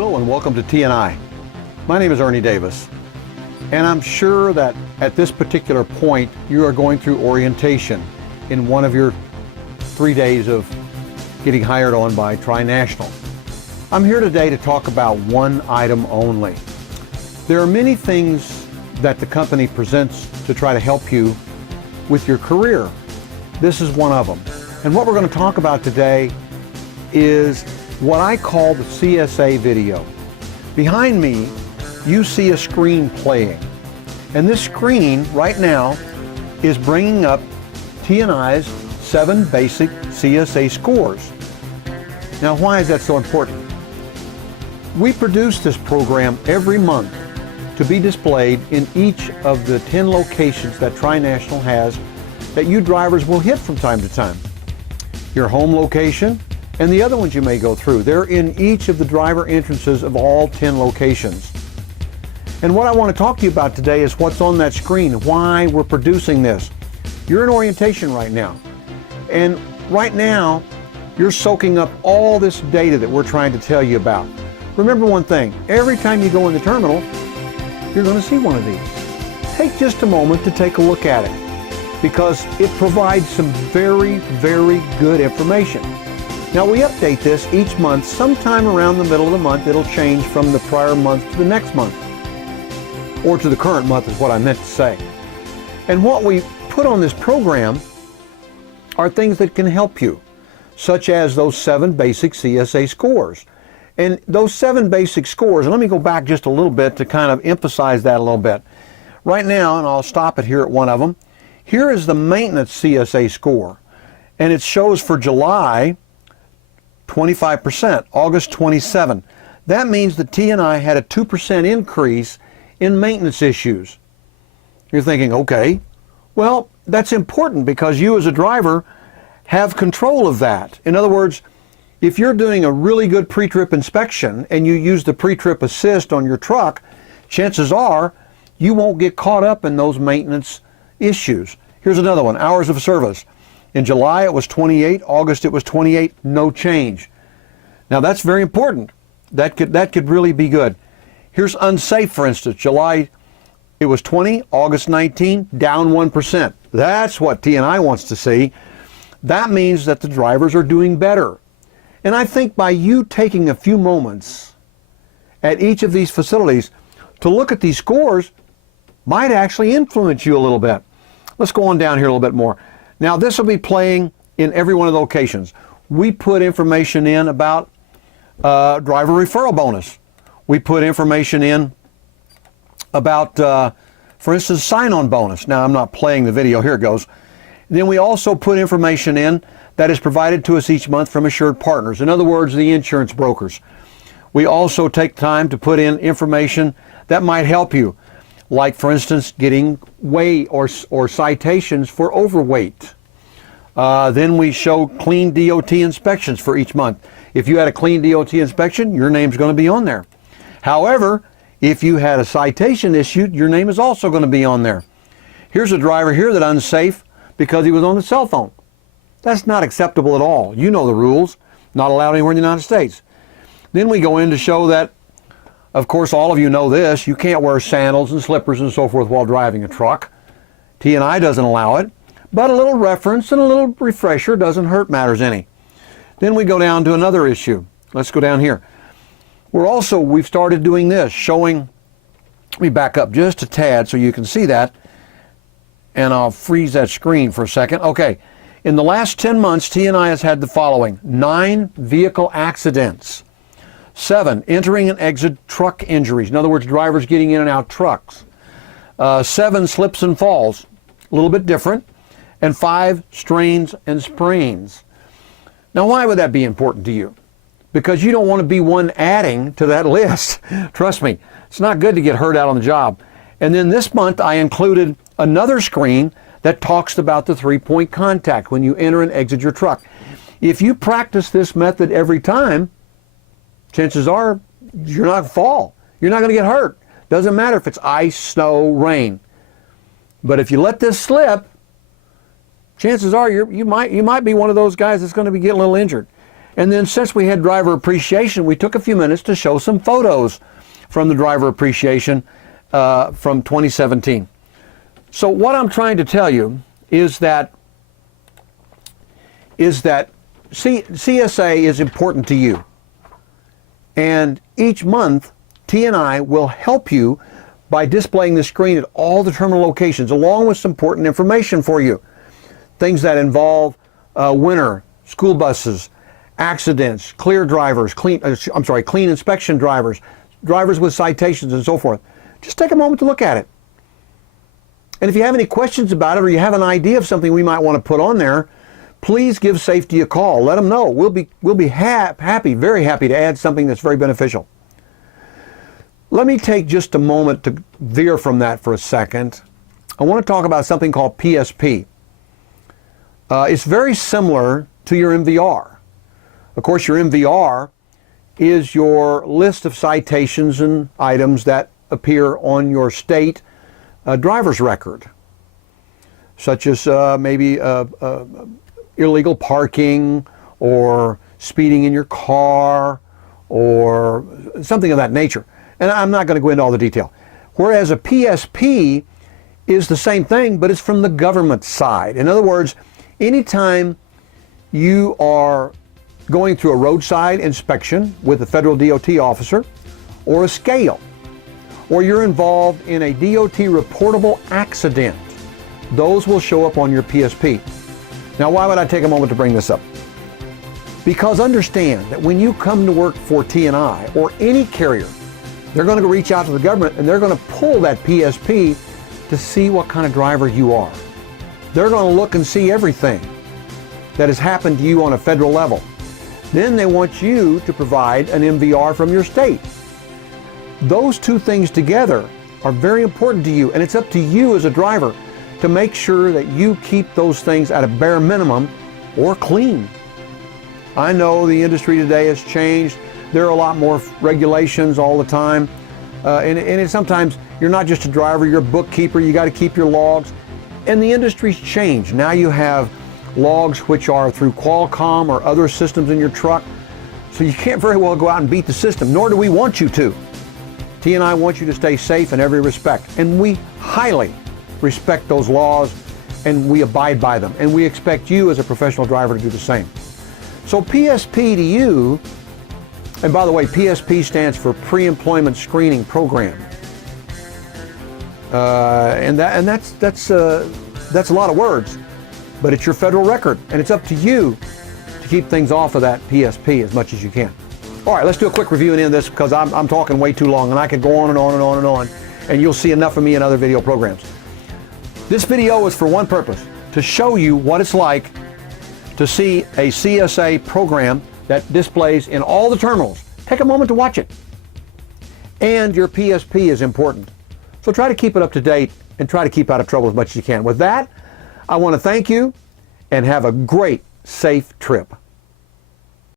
Hello and welcome to TNI. My name is Ernie Davis, and I'm sure that at this particular point you are going through orientation in one of your 3 days of getting hired on by Tri-National. I'm here today to talk about one item only. There are many things that the company presents to try to help you with your career. This is one of them. And what we're going to talk about today is what I call the CSA video. Behind me, you see a screen playing. And this screen right now is bringing up TNI's 7 basic CSA scores. Now, why is that so important? We produce this program every month to be displayed in each of the 10 locations that Tri-National has that you drivers will hit from time to time. Your home location, and the other ones you may go through. They're in each of the driver entrances of all 10 locations. And what I want to talk to you about today is what's on that screen, why we're producing this. You're in orientation right now. And right now, you're soaking up all this data that we're trying to tell you about. Remember one thing, every time you go in the terminal, you're going to see one of these. Take just a moment to take a look at it, because it provides some very, very good information. Now, we update this each month. Sometime around the middle of the month, it'll change from the prior month to the next month, or to the current month is what I meant to say. And what we put on this program are things that can help you, such as those 7 basic CSA scores. And those 7 basic scores, and let me go back just a little bit to kind of emphasize that a little bit. Right now, and I'll stop it here at one of them, here is the maintenance CSA score. And it shows for July, 25%, August 27. That means that TNI had a 2% increase in maintenance issues. You're thinking, okay, well, that's important because you as a driver have control of that. In other words, if you're doing a really good pre-trip inspection and you use the pre-trip assist on your truck, chances are you won't get caught up in those maintenance issues. Here's another one, hours of service. In July it was 28, August it was 28, no change. Now that's very important. That could really be good. Here's unsafe, for instance. July it was 20, August 19, down 1%. That's what TNI wants to see. That means that the drivers are doing better. And I think by you taking a few moments at each of these facilities to look at these scores might actually influence you a little bit. Let's go on down here a little bit more. Now, this will be playing in every one of the locations. We put information in about driver referral bonus. We put information in about, for instance, sign-on bonus. Now, I'm not playing the video. Here it goes. Then we also put information in that is provided to us each month from assured partners. In other words, the insurance brokers. We also take time to put in information that might help you, like, for instance, getting weight or citations for overweight. Then we show clean DOT inspections for each month. If you had a clean DOT inspection, your name's going to be on there. However, if you had a citation issued, your name is also going to be on there. Here's a driver here that's unsafe because he was on the cell phone. That's not acceptable at all. You know the rules. Not allowed anywhere in the United States. Then we go in to show that, of course, all of you know this, you can't wear sandals and slippers and so forth while driving a truck. TNI doesn't allow it, but a little reference and a little refresher doesn't hurt matters any. Then we go down to another issue. Let's go down here. We've started doing this, showing, let me back up just a tad so you can see that, and I'll freeze that screen for a second. Okay, in the last 10 months, TNI has had the following: 9 vehicle accidents, 7 entering and exit truck injuries, in other words, drivers getting in and out trucks, 7 slips and falls, a little bit different, and 5 strains and sprains. Now, why would that be important to you? Because you don't want to be one adding to that list. Trust me, it's not good to get hurt out on the job. And then this month I included another screen that talks about the 3-point contact when you enter and exit your truck. If you practice this method every time, chances are you're not going to fall. You're not going to get hurt. Doesn't matter if it's ice, snow, rain. But if you let this slip, chances are you might be one of those guys that's going to be getting a little injured. And then since we had driver appreciation, we took a few minutes to show some photos from the driver appreciation from 2017. So what I'm trying to tell you is that CSA is important to you. And each month, TNI will help you by displaying the screen at all the terminal locations, along with some important information for you. Things that involve winter, school buses, accidents, clear drivers, clean inspection drivers, drivers with citations and so forth. Just take a moment to look at it. And if you have any questions about it or you have an idea of something we might want to put on there, please give safety a call. Let them know. We'll be very happy to add something that's very beneficial. Let me take just a moment to veer from that for a second. I want to talk about something called PSP. It's very similar to your MVR. Of course, your MVR is your list of citations and items that appear on your state driver's record, such as maybe illegal parking or speeding in your car or something of that nature. And I'm not going to go into all the detail. Whereas a PSP is the same thing, but it's from the government side. In other words, anytime you are going through a roadside inspection with a federal DOT officer or a scale, or you're involved in a DOT reportable accident, those will show up on your PSP. Now, why would I take a moment to bring this up? Because understand that when you come to work for TNI or any carrier, they're going to reach out to the government and they're going to pull that PSP to see what kind of driver you are. They're going to look and see everything that has happened to you on a federal level. Then they want you to provide an MVR from your state. Those two things together are very important to you, and it's up to you as a driver to make sure that you keep those things at a bare minimum or clean. I know the industry today has changed. There are a lot more regulations all the time. And sometimes you're not just a driver, you're a bookkeeper, you got to keep your logs. And the industry's changed. Now you have logs which are through Qualcomm or other systems in your truck. So you can't very well go out and beat the system, nor do we want you to. TNI wants you to stay safe in every respect. And we highly respect those laws and we abide by them. And we expect you as a professional driver to do the same. So PSP to you, and by the way, PSP stands for Pre-Employment Screening Program. And that's a lot of words, but it's your federal record, and it's up to you to keep things off of that PSP as much as you can. All right, let's do a quick review and end this because I'm talking way too long, and I could go on and on and on and on, and you'll see enough of me in other video programs. This video is for one purpose, to show you what it's like to see a CSA program that displays in all the terminals. Take a moment to watch it. And your PSP is important. So try to keep it up to date and try to keep out of trouble as much as you can. With that, I want to thank you and have a great, safe trip.